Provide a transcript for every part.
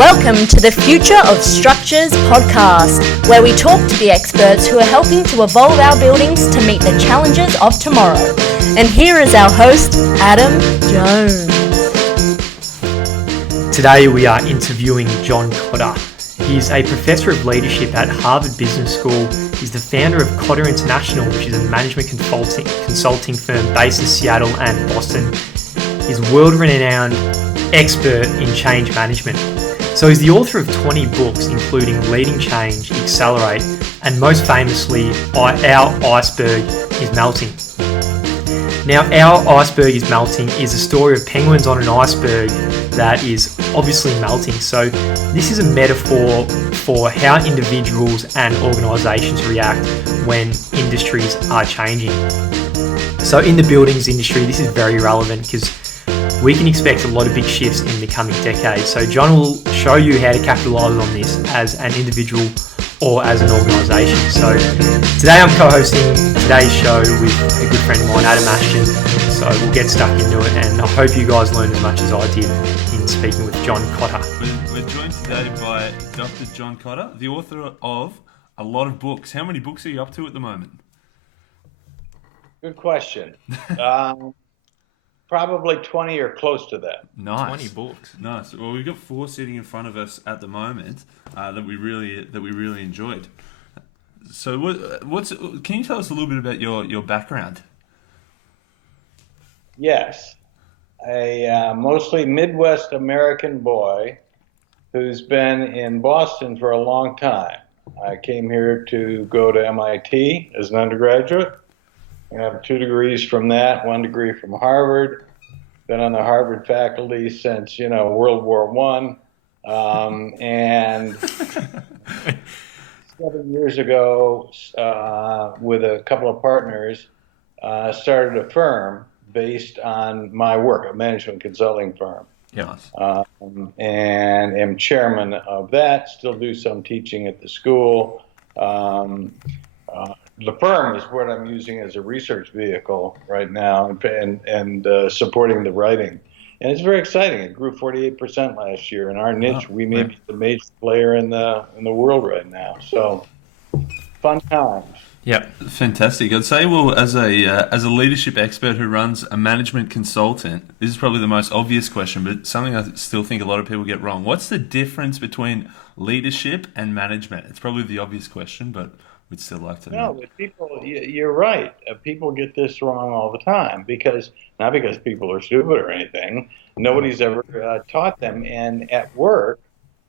Welcome to the Future of Structures podcast, where we talk to the experts who are helping to evolve our buildings to meet the challenges of tomorrow. And here is our host, Adam Jones. Today we are interviewing John Kotter. He's a professor of leadership at Harvard Business School. He's the founder of Kotter International, which is a management consulting firm based in Seattle and Boston. He's a world-renowned expert in change management. So he's the author of 20 books, including Leading Change, Accelerate, and most famously, Our Iceberg Is Melting. Now, Our Iceberg Is Melting is a story of penguins on an iceberg that is obviously melting. So this is a metaphor for how individuals and organisations react when industries are changing. So in the buildings industry, this is very relevant because we can expect a lot of big shifts in the coming decade. So John will show you how to capitalise on this as an individual or as an organisation. So today I'm co-hosting today's show with a good friend of mine, Adam Ashton. So we'll get stuck into it, and I hope you guys learned as much as I did in speaking with John Kotter. We're joined today by Dr. John Kotter, the author of a lot of books. How many books are you up to at the moment? Good question. Probably 20 or close to that. Nice. 20 books. Nice. Well, we've got 4 sitting in front of us at the moment that we really enjoyed. So, can you tell us a little bit about your background? Yes, a mostly Midwest American boy who's been in Boston for a long time. I came here to go to MIT as an undergraduate. I have 2 degrees from that, 1 degree from Harvard. Been on the Harvard faculty since, World War I. And 7 years ago, with a couple of partners, started a firm based on my work, a management consulting firm. Yes. And am chairman of that, still do some teaching at the school. The firm is what I'm using as a research vehicle right now and supporting the writing. And it's very exciting. It grew 48% last year. In our niche, we may be the major player in the world right now. So, fun times. Yeah, fantastic. I'd say, well, as a leadership expert who runs a management consultant, this is probably the most obvious question, but something I still think a lot of people get wrong. What's the difference between leadership and management? It's probably the obvious question, but we'd still like to know. No, but people, you're right. People get this wrong all the time not because people are stupid or anything. Nobody's ever taught them. And at work,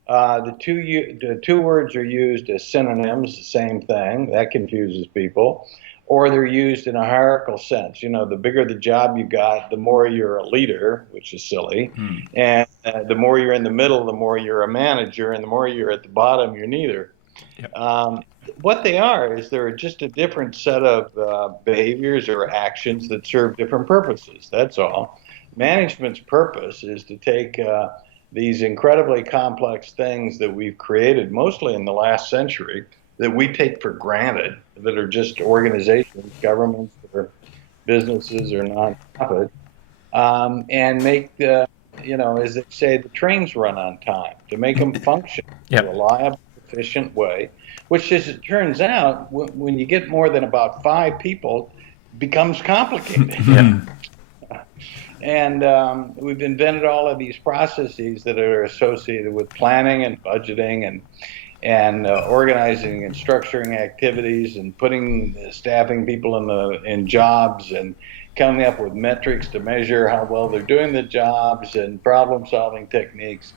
the two words are used as synonyms, the same thing. That confuses people. Or they're used in a hierarchical sense. The bigger the job you got, the more you're a leader, which is silly. And the more you're in the middle, the more you're a manager. And the more you're at the bottom, you're neither. Yep. What they are is they're just a different set of behaviors or actions that serve different purposes. That's all. Management's purpose is to take these incredibly complex things that we've created, mostly in the last century, that we take for granted, that are just organizations, governments, or businesses or nonprofit, and make the, as they say, the trains run on time, to make them function in a reliable, efficient way, which, as it turns out, when you get more than about 5 people, becomes complicated. And we've invented all of these processes that are associated with planning and budgeting and organizing and structuring activities and staffing people in jobs and coming up with metrics to measure how well they're doing the jobs and problem-solving techniques.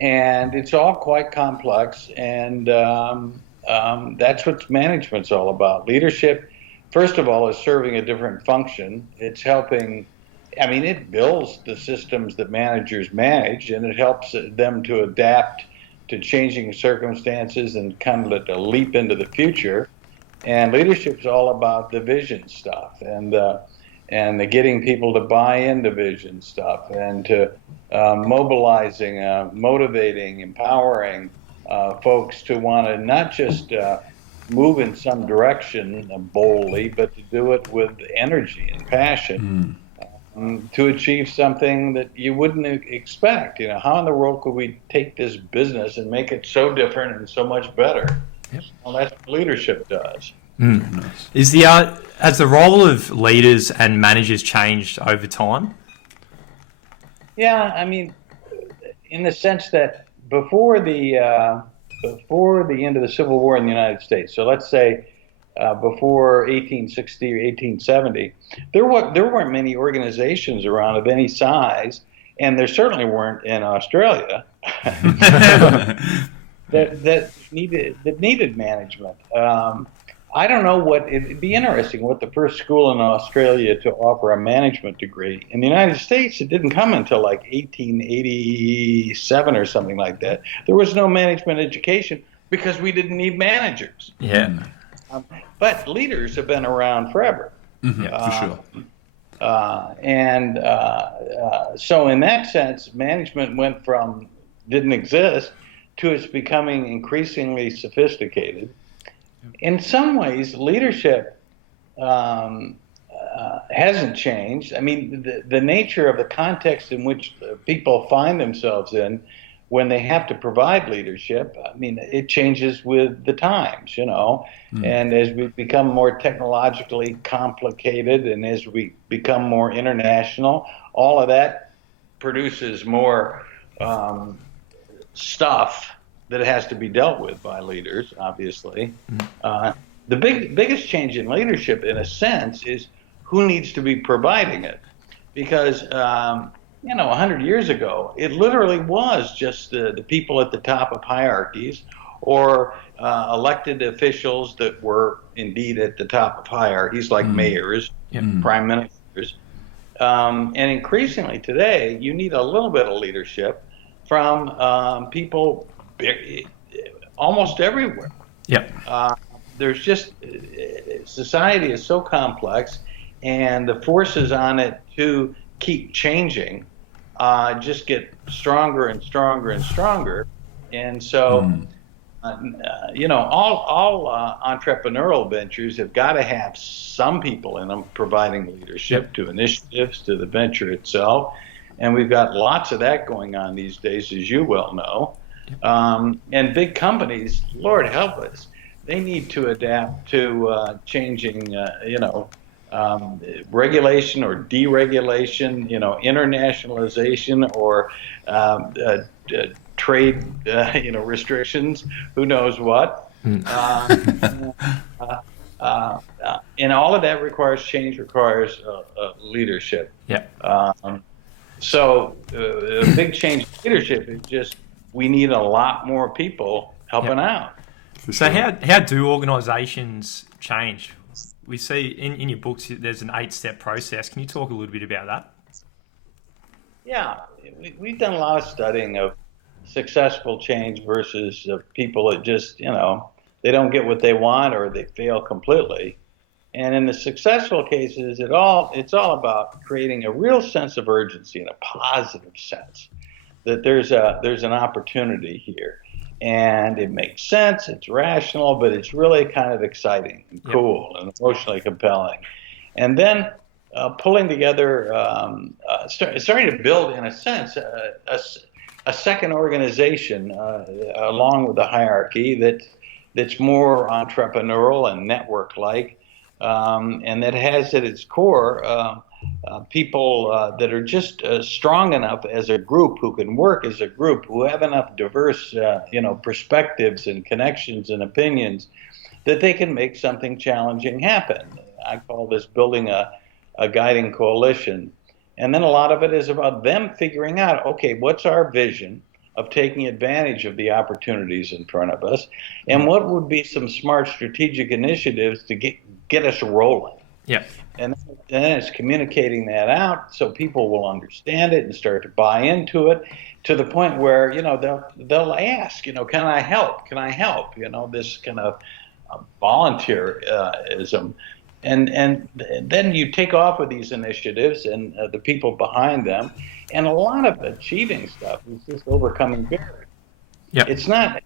And it's all quite complex, and that's what management's all about. Leadership, first of all, is serving a different function. It's helping, it builds the systems that managers manage, and it helps them to adapt to changing circumstances and kind of to leap into the future. And leadership's all about the vision stuff and the getting people to buy into vision stuff and to mobilizing, motivating, empowering folks to want to not just move in some direction boldly, but to do it with energy and passion. to achieve something that you wouldn't expect. How in the world could we take this business and make it so different and so much better? Yep. Well, that's what leadership does. Nice. Has the role of leaders and managers changed over time? Yeah, I mean, in the sense that before the end of the Civil War in the United States, so let's say before 1860 or 1870, there weren't many organizations around of any size, and there certainly weren't in Australia that needed management. I don't know it'd be interesting what the first school in Australia to offer a management degree. In the United States, it didn't come until like 1887 or something like that. There was no management education because we didn't need managers. Yeah. But leaders have been around forever. For sure. So in that sense, management went from didn't exist to it's becoming increasingly sophisticated. In some ways, leadership hasn't changed. I mean, the nature of the context in which people find themselves in when they have to provide leadership, I mean, it changes with the times, And as we become more technologically complicated and as we become more international, all of that produces more stuff that has to be dealt with by leaders, obviously. The biggest change in leadership, in a sense, is who needs to be providing it. Because, 100 years ago, it literally was just the people at the top of hierarchies or elected officials that were indeed at the top of hierarchies, like mayors, prime ministers. And increasingly today, you need a little bit of leadership from people almost everywhere. There's just society is so complex, and the forces on it to keep changing just get stronger and stronger and stronger. And so, all entrepreneurial ventures have got to have some people in them providing leadership to initiatives, to the venture itself. And we've got lots of that going on these days, as you well know. And big companies, Lord help us, they need to adapt to changing, regulation or deregulation, internationalization or trade, restrictions, who knows what. And all of that requires change, requires leadership. So a big change in leadership is just we need a lot more people helping out. So how do organisations change? We see in your books there's an 8-step process. Can you talk a little bit about that? Yeah, we've done a lot of studying of successful change versus people that just, they don't get what they want or they fail completely. And in the successful cases, it's all about creating a real sense of urgency in a positive sense that there's an opportunity here. And it makes sense, it's rational, but it's really kind of exciting and cool and emotionally compelling. And then pulling together, starting to build, in a sense, a second organization along with the hierarchy that's more entrepreneurial and network-like, and that has at its core people that are just strong enough as a group, who can work as a group, who have enough diverse, perspectives and connections and opinions that they can make something challenging happen. I call this building a guiding coalition. And then a lot of it is about them figuring out, okay, what's our vision of taking advantage of the opportunities in front of us, and what would be some smart strategic initiatives to get us rolling. And then it's communicating that out so people will understand it and start to buy into it, to the point where they'll ask, can I help? Can I help? This kind of volunteerism, and then you take off with these initiatives and the people behind them, and a lot of achieving stuff is just overcoming barriers. Yep. It's not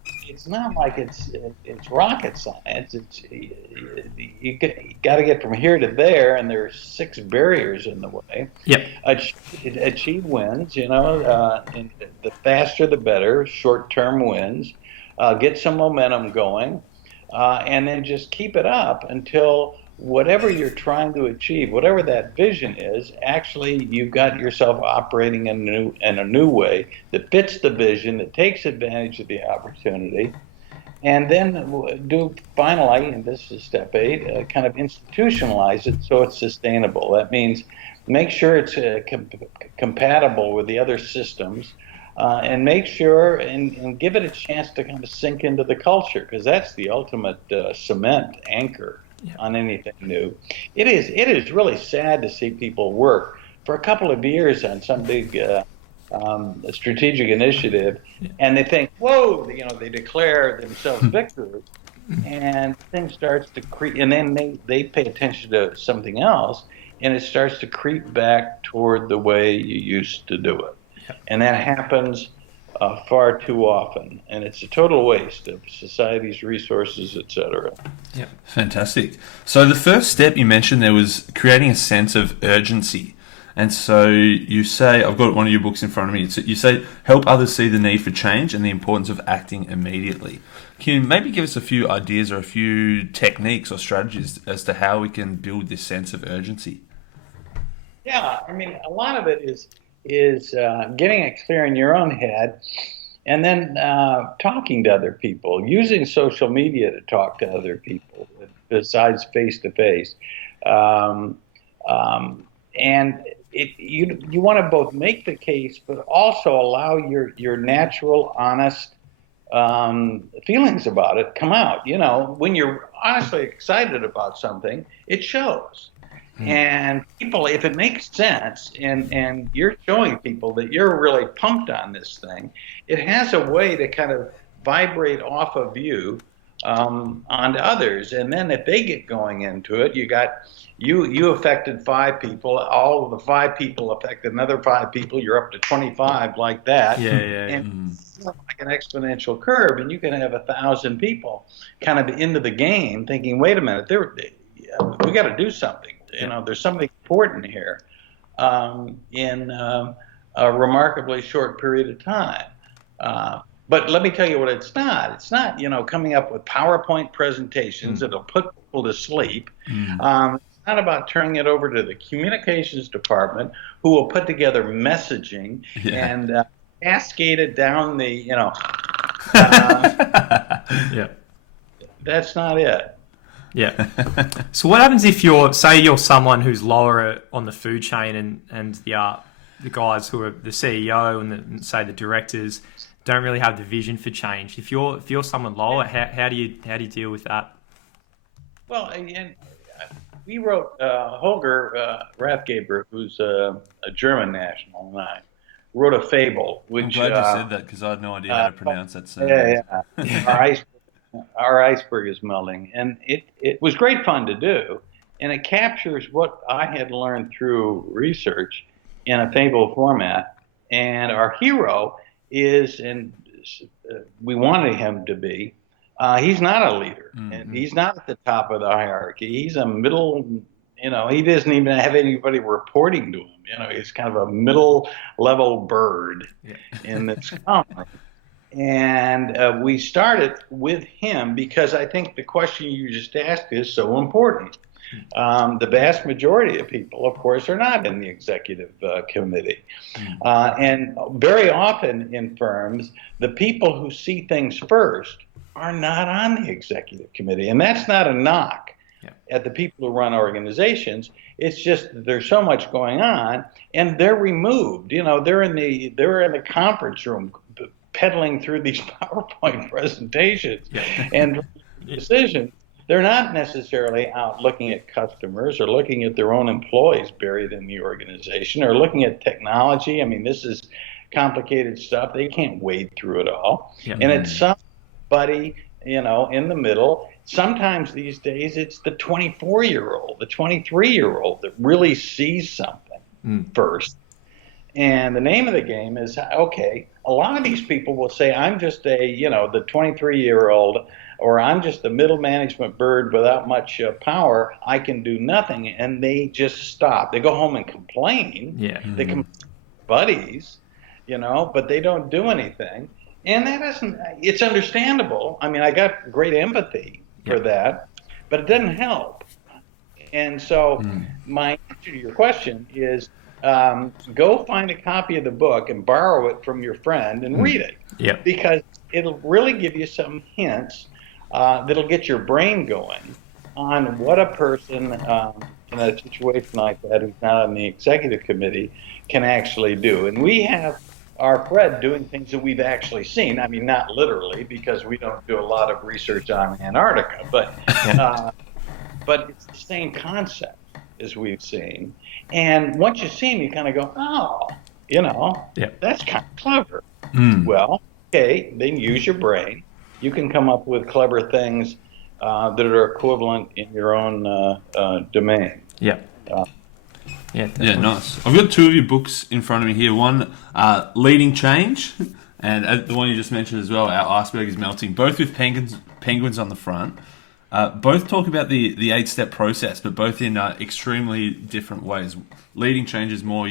like it's rocket science. You got to get from here to there, and there's 6 barriers in the way. Yep. Achieve wins, and the faster the better. Short-term wins. Get some momentum going, and then just keep it up until whatever you're trying to achieve, whatever that vision is, actually you've got yourself operating in a new way that fits the vision, that takes advantage of the opportunity, and then do finally, and this is step 8, kind of institutionalize it so it's sustainable. That means make sure it's compatible with the other systems, and make sure and give it a chance to kind of sink into the culture, because that's the ultimate cement anchor on anything new. It is really sad to see people work for a couple of years on some big strategic initiative, and they think, whoa, they declare themselves victors, and things starts to creep, and then they pay attention to something else, and it starts to creep back toward the way you used to do it. And that happens far too often, and it's a total waste of society's resources, etc. Yeah, fantastic. So the first step you mentioned there was creating a sense of urgency. And so you say, I've got one of your books in front of me. You say, help others see the need for change and the importance of acting immediately. Can you maybe give us a few ideas or a few techniques or strategies as to how we can build this sense of urgency? Yeah, I mean, a lot of it is getting it clear in your own head, and then talking to other people, using social media to talk to other people besides face-to-face. And you want to both make the case, but also allow your natural, honest feelings about it come out. When you're honestly excited about something, it shows. And people, if it makes sense, and you're showing people that you're really pumped on this thing, it has a way to kind of vibrate off of you onto others. And then if they get going into it, you affected 5 people, all of the 5 people affect another 5 people, you're up to 25 like that. And it's like an exponential curve, and you can have 1,000 people kind of into the game thinking, wait a minute, we got to do something. There's something important here in a remarkably short period of time. But let me tell you what it's not. It's not, coming up with PowerPoint presentations that'll put people to sleep. It's not about turning it over to the communications department, who will put together messaging and cascade it down the, that's not it. Yeah. So what happens if you're someone who's lower on the food chain, and the guys who are the CEO and say the directors don't really have the vision for change? If you're someone lower, how do you deal with that? Well, and we wrote Holger Rathgeber, who's a German national, and I wrote a fable. Which, I'm glad you said that, because I had no idea how to pronounce that sentence. Our Iceberg Is Melting, and it was great fun to do, and it captures what I had learned through research in a fable format. And our hero is, and we wanted him to be, he's not a leader, and he's not at the top of the hierarchy. He's a middle, he doesn't even have anybody reporting to him. He's kind of a middle-level bird in this comic. And we started with him because I think the question you just asked is so important. The vast majority of people, of course, are not in the executive committee. And very often in firms, the people who see things first are not on the executive committee. And that's not a knock at the people who run organizations. It's just that there's so much going on, and they're removed. They're in the conference room peddling through these PowerPoint presentations and decisions. They're not necessarily out looking at customers or looking at their own employees buried in the organization or looking at technology. I mean, this is complicated stuff. They can't wade through it all. And it's somebody, in the middle. Sometimes these days it's the 24-year-old, the 23-year-old that really sees something first. And the name of the game is, okay, a lot of these people will say, I'm just the 23-year-old, or I'm just a middle management bird without much power. I can do nothing. And they just stop. They go home and complain. Yeah. They complain to buddies, but they don't do anything. And it's understandable. I mean, I got great empathy for that, but it doesn't help. And so my answer to your question is, go find a copy of the book and borrow it from your friend and read it. Yeah. Because it'll really give you some hints that'll get your brain going on what a person in a situation like that who's not on the executive committee can actually do. And we have our Fred doing things that we've actually seen. I mean, not literally, because we don't do a lot of research on Antarctica, but it's the same concept as we've seen. And once you see them, you kind of go, oh, that's kind of clever. Well, okay, then use your brain. You can come up with clever things that are equivalent in your own domain. Yeah. Yeah, nice. I've got two of your books in front of me here. One, Leading Change, and the one you just mentioned as well, Our Iceberg Is Melting, both with penguins on the front. Both talk about the 8-step process, but both in extremely different ways. Leading Change is more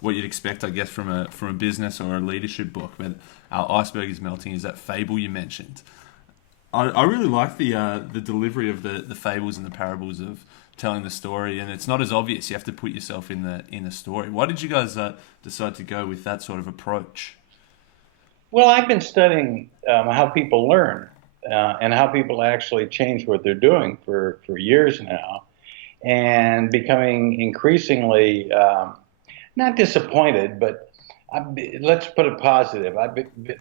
what you'd expect, I guess, from a business or a leadership book. But Our Iceberg Is Melting is that fable you mentioned. I really like the delivery of the fables and the parables of telling the story, and it's not as obvious. You have to put yourself in the story. Why did you guys decide to go with that sort of approach? Well, I've been studying how people learn. And how people actually change what they're doing for years now, and becoming increasingly not disappointed, but let's put it positive. I've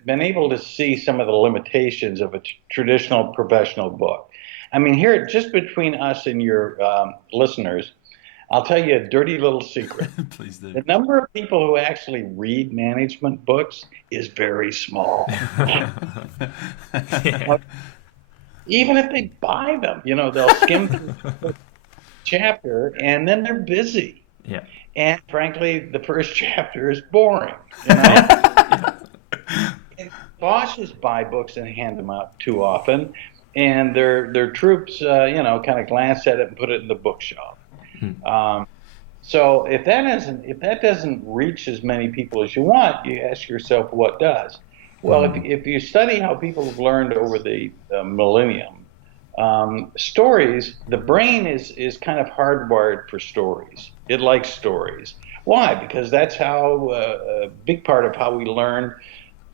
been able to see some of the limitations of a traditional professional book. I mean, here, just between us and your listeners, I'll tell you a dirty little secret. Please do. The number of people who actually read management books is very small. Even if they buy them, they'll skim through the chapter and then they're busy. Yeah. And frankly, the first chapter is boring. And bosses buy books and hand them out too often, and their troops, kind of glance at it and put it in the bookshelf. So if that doesn't reach as many people as you want, you ask yourself what does. Well, if you study how people have learned over the millennium, stories, the brain is kind of hardwired for stories. It likes stories. Why? Because that's how a big part of how we learned,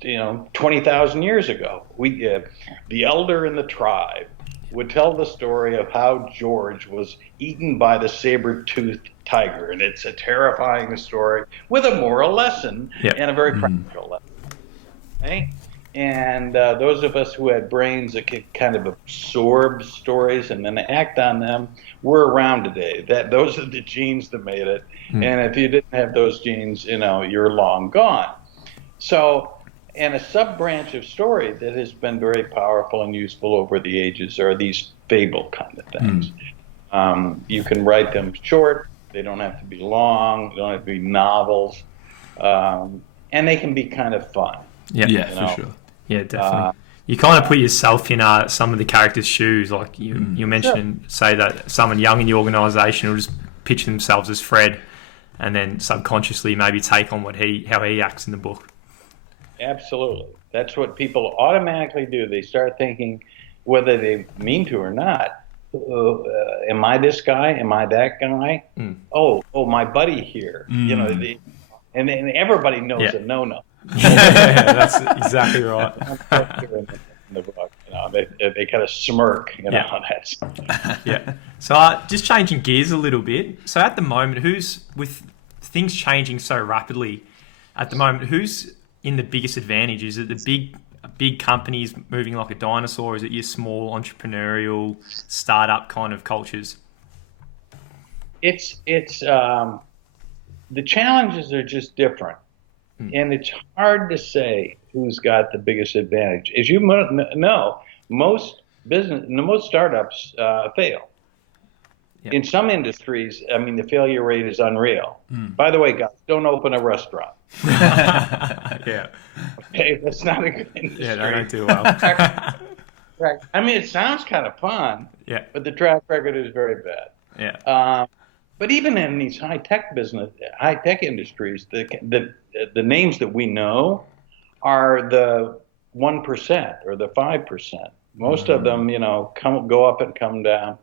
20,000 years ago. The elder in the tribe would tell the story of how George was eaten by the saber-toothed tiger, and it's a terrifying story with a moral lesson and a very practical lesson. Okay? And those of us who had brains that could kind of absorb stories and then act on them, we're around today. Those are the genes that made it. And if you didn't have those genes, you're long gone. So, and a sub-branch of story that has been very powerful and useful over the ages are these fable kind of things. You can write them short. They don't have to be long. They don't have to be novels. And they can be kind of fun. Yeah, for sure. Yeah, definitely. You kind of put yourself in some of the characters' shoes. Like you mentioned, say that someone young in the organisation will just picture themselves as Fred, and then subconsciously maybe take on how he acts in the book. Absolutely. That's what people automatically do. They start thinking, whether they mean to or not, am I this guy? Am I that guy? Oh, my buddy here. And everybody knows a no-no. Yeah, that's exactly right. In the book, they kind of smirk. That's yeah. So just changing gears a little bit. So at the moment, with things changing so rapidly, at the moment, who's in the biggest advantage? Is it the big companies moving like a dinosaur? Or is it your small entrepreneurial startup kind of cultures? It's the challenges are just different. And it's hard to say who's got the biggest advantage. As you know, most startups fail. In some industries, I mean, the failure rate is unreal. By the way, guys, don't open a restaurant. Yeah. Okay, that's not a good industry. Yeah, they don't do well. I mean, it sounds kind of fun, Yeah. but the track record is very bad. Yeah. But even in these high tech industries, the names that we know are the 1% or the 5%. Most of them, go up and come down.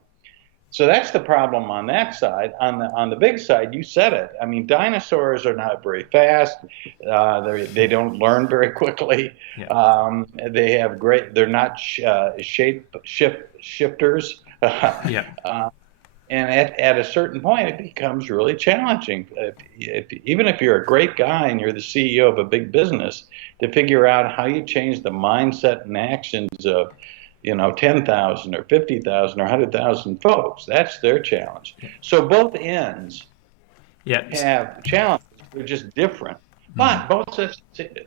So that's the problem on that side. On the big side, you said it. I mean, dinosaurs are not very fast. They don't learn very quickly. Yeah. They have they're not shifters. Yeah. And at a certain point, it becomes really challenging. Even if you're a great guy and you're the CEO of a big business, to figure out how you change the mindset and actions of 10,000 or 50,000 or 100,000 folks. That's their challenge. So both ends have challenges. They're just different. But both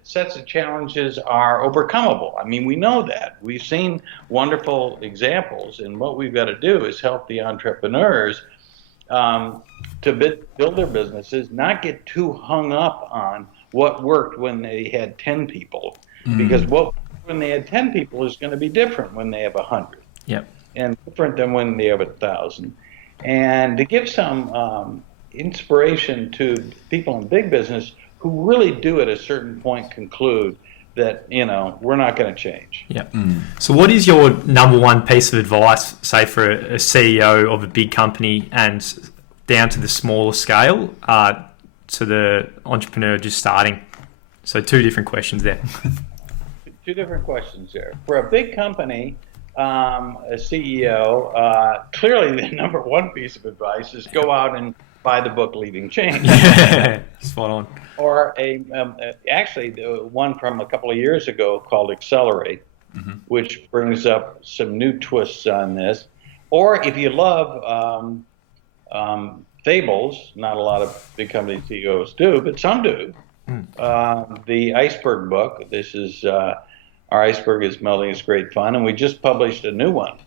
sets of challenges are overcomable. I mean, we know that. We've seen wonderful examples, and what we've got to do is help the entrepreneurs to build their businesses, not get too hung up on what worked when they had 10 people, because what when they had 10 people is going to be different when they have 100. Yep. And different than when they have 1,000. And to give some inspiration to people in big business who really do at a certain point conclude that, we're not going to change. Yeah. So what is your number one piece of advice, say, for a CEO of a big company and down to the smaller scale, to the entrepreneur just starting? So two different questions there. Two different questions there. For a big company, a CEO, clearly the number one piece of advice is go out and buy the book Leading Change. Yeah, spot on. Or actually the one from a couple of years ago called Accelerate, which brings up some new twists on this. Or if you love fables, not a lot of big company CEOs do, but some do. The Iceberg book, this is Our Iceberg Is Melting, is great fun, and we just published a new one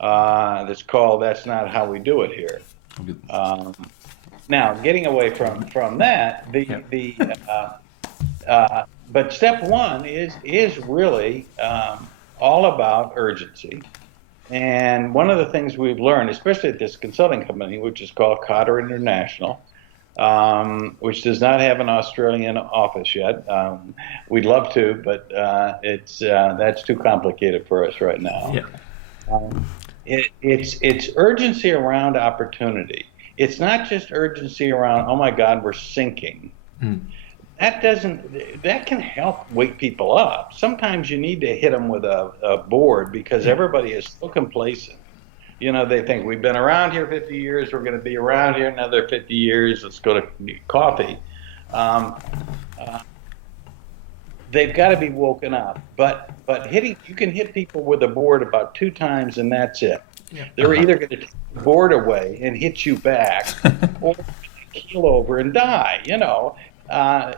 that's called That's Not How We Do It Here. Now, getting away from that, but step one is really all about urgency. And one of the things we've learned, especially at this consulting company, which is called Kotter International, which does not have an Australian office yet. We'd love to, but that's too complicated for us right now. Yeah. It's urgency around opportunity. It's not just urgency around, oh my God, we're sinking. That can help wake people up. Sometimes you need to hit them with a board because everybody is so complacent. They think we've been around here 50 years, we're going to be around here another 50 years, let's go to coffee. They've got to be woken up. But you can hit people with a board about 2 times and that's it. Yeah. They're either going to take the board away and hit you back or keel over and die.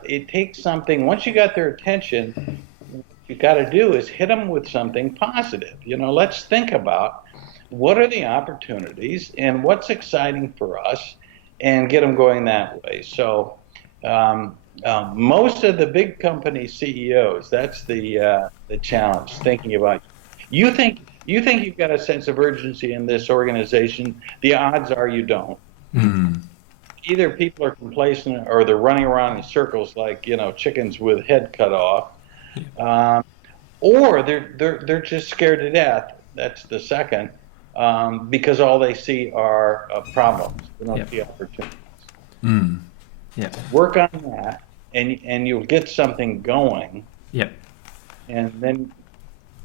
It takes something. Once you got their attention, what you got to do is hit them with something positive. Let's think about what are the opportunities and what's exciting for us and get them going that way. So most of the big company CEOs, that's the challenge, thinking about you think you've got a sense of urgency in this organization. The odds are you don't. Either people are complacent or they're running around in circles like chickens with head cut off, or they're just scared to death. That's the second, because all they see are problems. They don't see opportunities. Yeah. Work on that, and you'll get something going. Yep. And then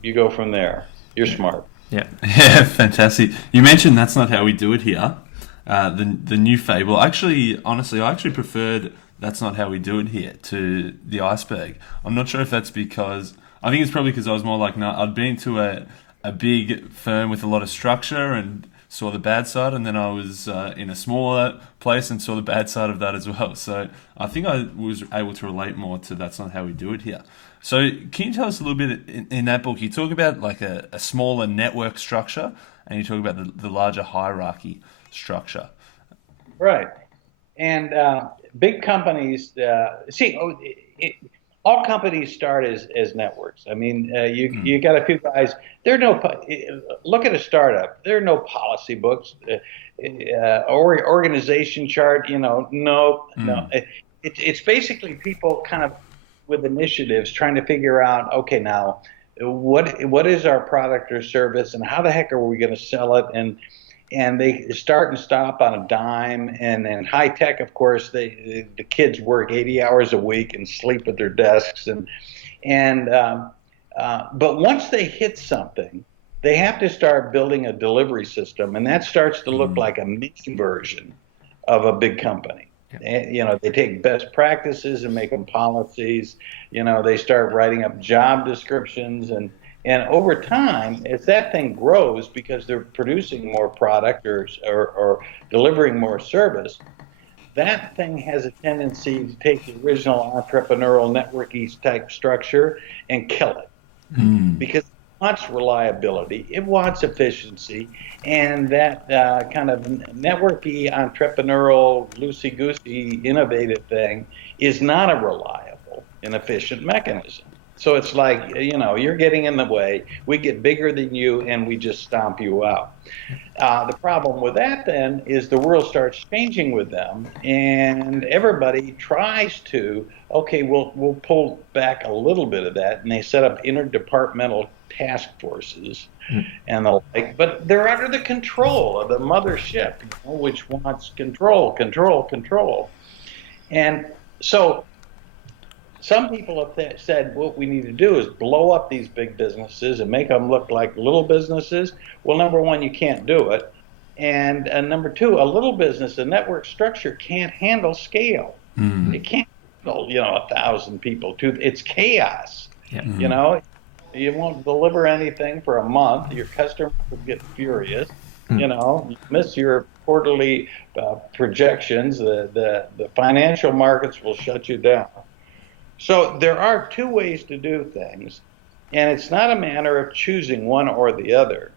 you go from there. You're smart. Yeah. Yeah, fantastic. You mentioned That's Not How We Do It Here. The new fable. Honestly, I actually preferred That's Not How We Do It Here to the Iceberg. I'm not sure if that's because I think it's probably because I was more like, no, I'd been to a big firm with a lot of structure and saw the bad side, and then I was in a smaller place and saw the bad side of that as well. So I think I was able to relate more to That's Not How We Do It Here. So can you tell us a little bit in that book? You talk about like a smaller network structure, and you talk about the larger hierarchy. structure. Right. And big companies, all companies start as networks. I mean, you got a few guys. Look at a startup. There are no policy books, or organization chart. No. It's basically people kind of with initiatives trying to figure out, okay, now what is our product or service, and how the heck are we going to sell it, and they start and stop on a dime. And then high tech, of course, the kids work 80 hours a week and sleep at their desks. But once they hit something, they have to start building a delivery system, and that starts to look like a mini version of a big company. Yeah. They take best practices and make them policies. They start writing up job descriptions, and over time, as that thing grows, because they're producing more product or delivering more service, that thing has a tendency to take the original entrepreneurial networky type structure and kill it. Because it wants reliability, it wants efficiency, and that kind of networky, entrepreneurial, loosey-goosey, innovative thing is not a reliable and efficient mechanism. So it's like, you're getting in the way, we get bigger than you, and we just stomp you out. The problem with that then is the world starts changing with them, and everybody tries to, okay, we'll pull back a little bit of that, and they set up interdepartmental task forces and the like, but they're under the control of the mothership, which wants control. And so some people have said what we need to do is blow up these big businesses and make them look like little businesses. Well, number one, you can't do it. And number two, a little business, a network structure can't handle scale. It can't handle, 1,000 people. It's chaos. Yeah. You won't deliver anything for a month. Your customers will get furious. You miss your quarterly projections. The financial markets will shut you down. So there are two ways to do things, and it's not a matter of choosing one or the other.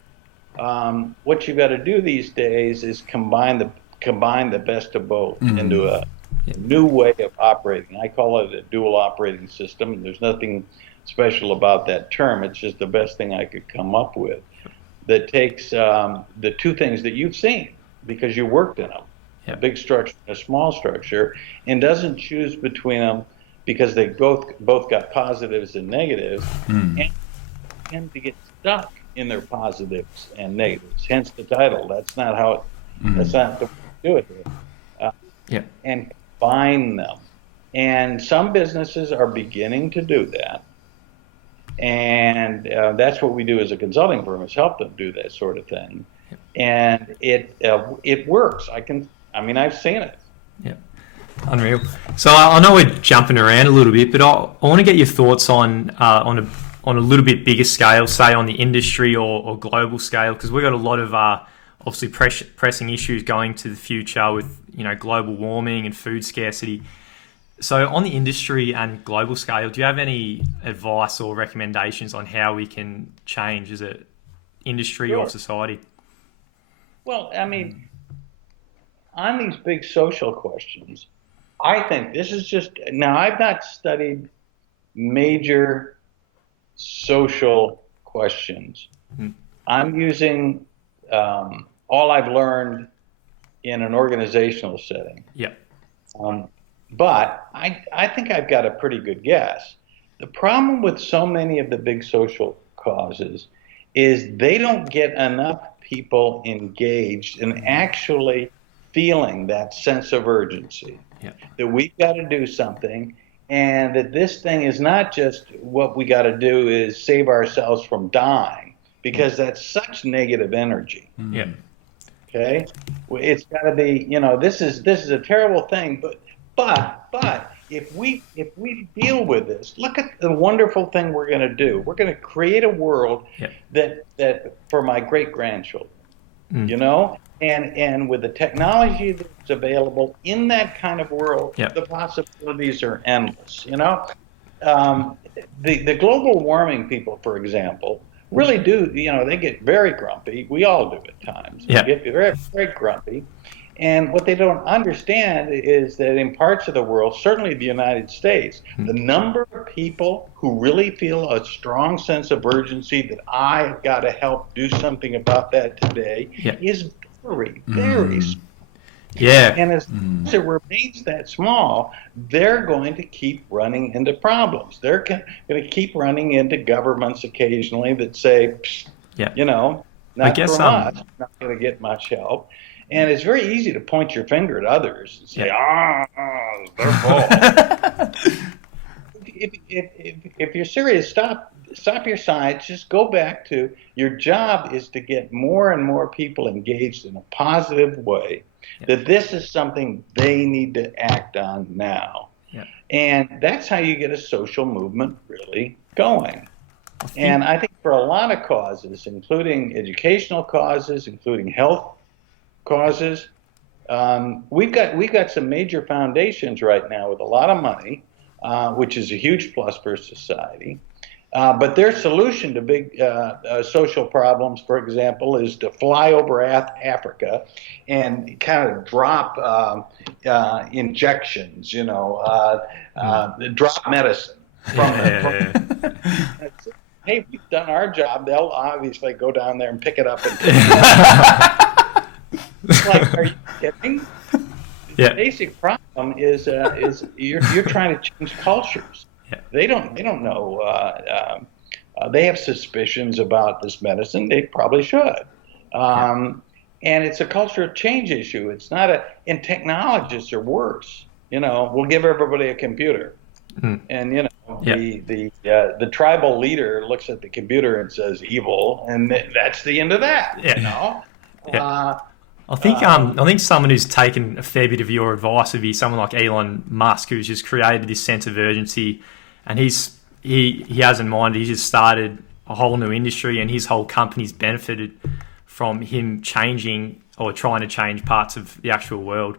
What you've got to do these days is combine the best of both into a new way of operating. I call it a dual operating system. There's nothing special about that term. It's just the best thing I could come up with that takes the two things that you've seen because you worked in them, a big structure and a small structure, and doesn't choose between them because they both got positives and negatives, and tend to get stuck in their positives and negatives. Hence the title. That's not how. That's not the way to do it here. And combine them. And some businesses are beginning to do that. And that's what we do as a consulting firm, is help them do that sort of thing. And it works. I've seen it. Yeah. Unreal. So I know we're jumping around a little bit, but I want to get your thoughts on a little bit bigger scale, say on the industry or global scale, because we've got a lot of obviously pressing issues going to the future with global warming and food scarcity. So on the industry and global scale, do you have any advice or recommendations on how we can change as an industry or society? Well, on these big social questions, I think this is now I've not studied major social questions. I'm using all I've learned in an organizational setting. But I think I've got a pretty good guess. The problem with so many of the big social causes is they don't get enough people engaged and actually feeling that sense of urgency, that we've got to do something, and that this thing is not just what we got to do is save ourselves from dying, because that's such negative energy. Okay, it's got to be, this is a terrible thing, but if we deal with this, look at the wonderful thing we're going to do. We're going to create a world that for my great grandchildren, and with the technology that's available in that kind of world, the possibilities are endless. The global warming people, for example, really do, they get very grumpy. We all do at times. Yeah. They get very, very grumpy. And what they don't understand is that in parts of the world, certainly the United States, the number of people who really feel a strong sense of urgency that I've got to help do something about that today is very, very small. Yeah. And as it remains that small, they're going to keep running into problems. They're going to keep running into governments occasionally that say, not from us, not going to get much help. And it's very easy to point your finger at others and say, it's their fault. If you're serious, stop your science. Just go back to your job is to get more and more people engaged in a positive way, that this is something they need to act on now. Yeah. And that's how you get a social movement really going. And I think for a lot of causes, including educational causes, including health causes, we've got some major foundations right now with a lot of money, which is a huge plus for society. But their solution to big social problems, for example, is to fly over Africa and kind of drop injections, drop medicine. Hey, we've done our job. They'll obviously go down there and pick it up and pick it up. It's like, are you kidding? The basic problem is you're trying to change cultures. Yeah. They don't know. They have suspicions about this medicine. They probably should. And it's a cultural change issue. It's not and technologists are worse. We'll give everybody a computer. And the tribal leader looks at the computer and says evil, and that's the end of that. I think someone who's taken a fair bit of your advice would be someone like Elon Musk, who's just created this sense of urgency, and he has in mind he's just started a whole new industry, and his whole company's benefited from him changing or trying to change parts of the actual world.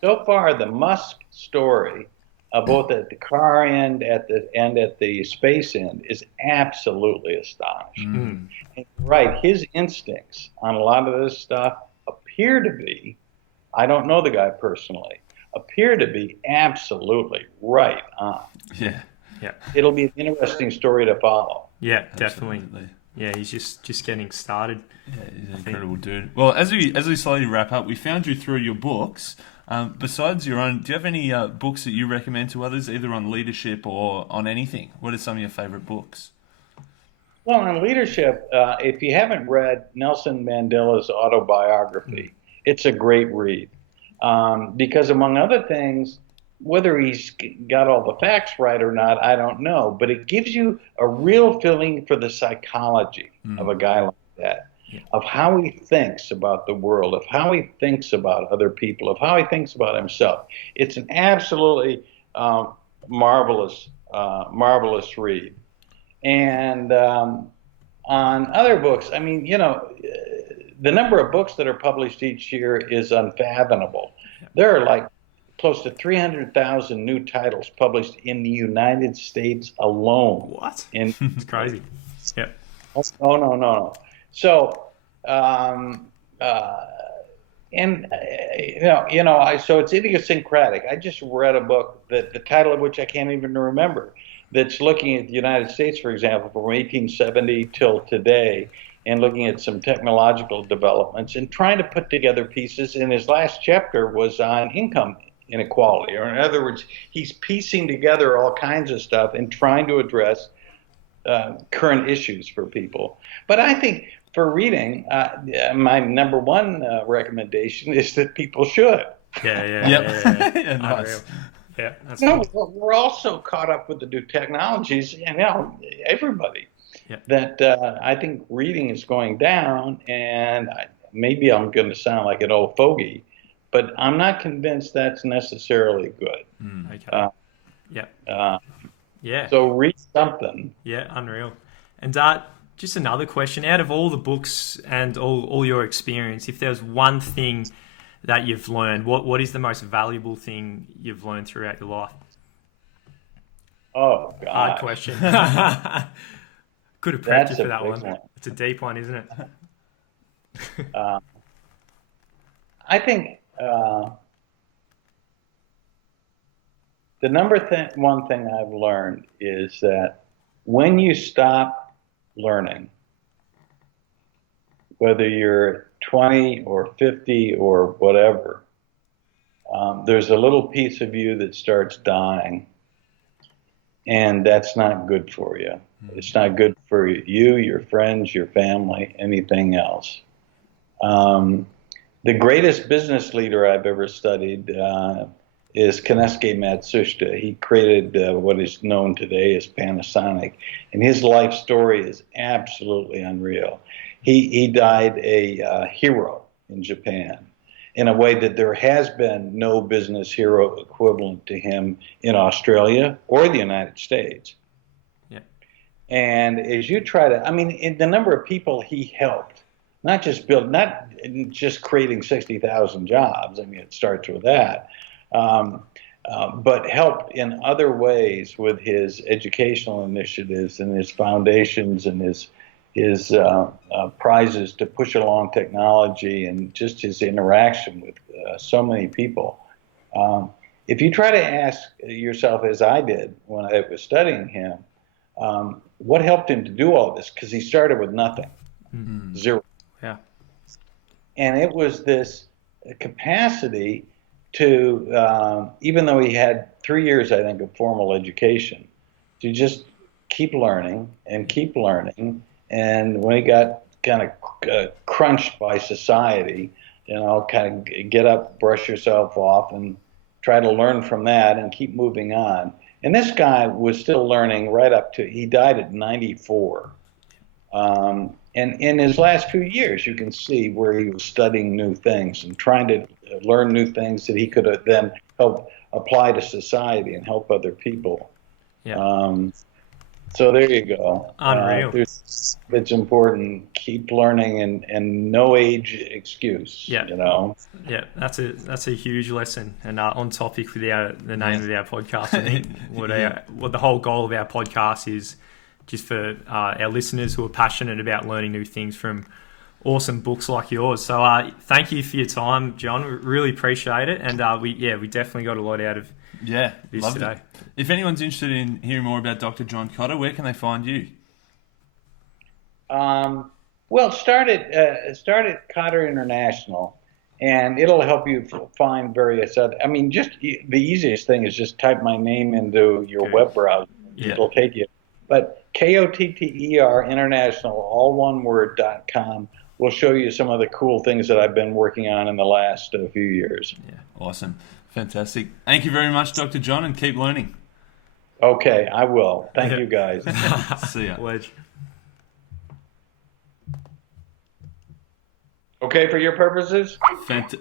So far, the Musk story, both at the car end and at the space end, is absolutely astonishing. And right, his instincts on a lot of this stuff appear to be, I don't know the guy personally, appear to be absolutely right on. Yeah. It'll be an interesting story to follow. Yeah, definitely. Absolutely. Yeah, he's just getting started. Yeah, he's an incredible dude. Well, as we slowly wrap up, we found you through your books. Besides your own, do you have any books that you recommend to others, either on leadership or on anything? What are some of your favorite books? Well, on leadership, if you haven't read Nelson Mandela's autobiography, it's a great read. Because among other things, whether he's got all the facts right or not, I don't know. But it gives you a real feeling for the psychology of a guy like that. Of how he thinks about the world, of how he thinks about other people, of how he thinks about himself. It's an absolutely marvelous read. And on other books, I mean, the number of books that are published each year is unfathomable. There are like close to 300,000 new titles published in the United States alone. What? It's crazy. Yeah. Oh, no. So, so it's idiosyncratic. I just read a book that the title of which I can't even remember, that's looking at the United States, for example, from 1870 till today, and looking at some technological developments and trying to put together pieces. And his last chapter was on income inequality, or in other words, he's piecing together all kinds of stuff and trying to address current issues for people. But I think for reading, my number one recommendation is that people should. Yeah, nice. Yeah, that's cool. We're also caught up with the new technologies, everybody. Yeah. That I think reading is going down, and maybe I'm going to sound like an old fogey, but I'm not convinced that's necessarily good. Yeah. So read something. Yeah, unreal. And just another question. Out of all the books and all your experience, if there's one thing that you've learned, what is the most valuable thing you've learned throughout your life? Oh, God. Hard question. Could have prepped you That's for a that big one. one. It's a deep one, isn't it? I think the one thing I've learned is that when you stop learning, whether you're 20 or 50 or whatever, there's a little piece of you that starts dying, and that's not good for you. It's not good for you, your friends, your family, anything else. The greatest business leader I've ever studied is Konosuke Matsushita. He created what is known today as Panasonic, and his life story is absolutely unreal. He died a hero in Japan in a way that there has been no business hero equivalent to him in Australia or the United States. Yeah. And as you try to, I mean, in the number of people he helped, not just creating 60,000 jobs. I mean, it starts with that, but helped in other ways with his educational initiatives and his foundations and his prizes to push along technology and just his interaction with so many people. If you try to ask yourself, as I did when I was studying him, what helped him to do all this? Because he started with nothing, zero. Yeah. And it was this capacity to, even though he had 3 years, I think, of formal education, to just keep learning and keep learning. And when he got kind of crunched by society, kind of get up, brush yourself off, and try to learn from that and keep moving on. And this guy was still learning right up to, he died at 94. And in his last few years, you can see where he was studying new things and trying to learn new things that he could then help apply to society and help other people. Yeah. So there you go. Unreal. It's important. Keep learning and no age excuse. Yeah. Yeah, that's a huge lesson. And on topic with the name of our podcast, I think what the whole goal of our podcast is just for our listeners who are passionate about learning new things from awesome books like yours. So thank you for your time, John. We really appreciate it. And we definitely got a lot out of this today. If anyone's interested in hearing more about Dr. John Kotter, where can they find you? Well, start at Kotter International, and it'll help you find various other. I mean, just the easiest thing is just type my name into your web browser. Yeah. It'll take you. But Kotter International, all one word, .com, will show you some of the cool things that I've been working on in the last few years. Yeah, awesome. Fantastic. Thank you very much, Dr. John, and keep learning. Okay, I will. Thank you, guys. See ya. Wedge. Okay for your purposes? Fantastic.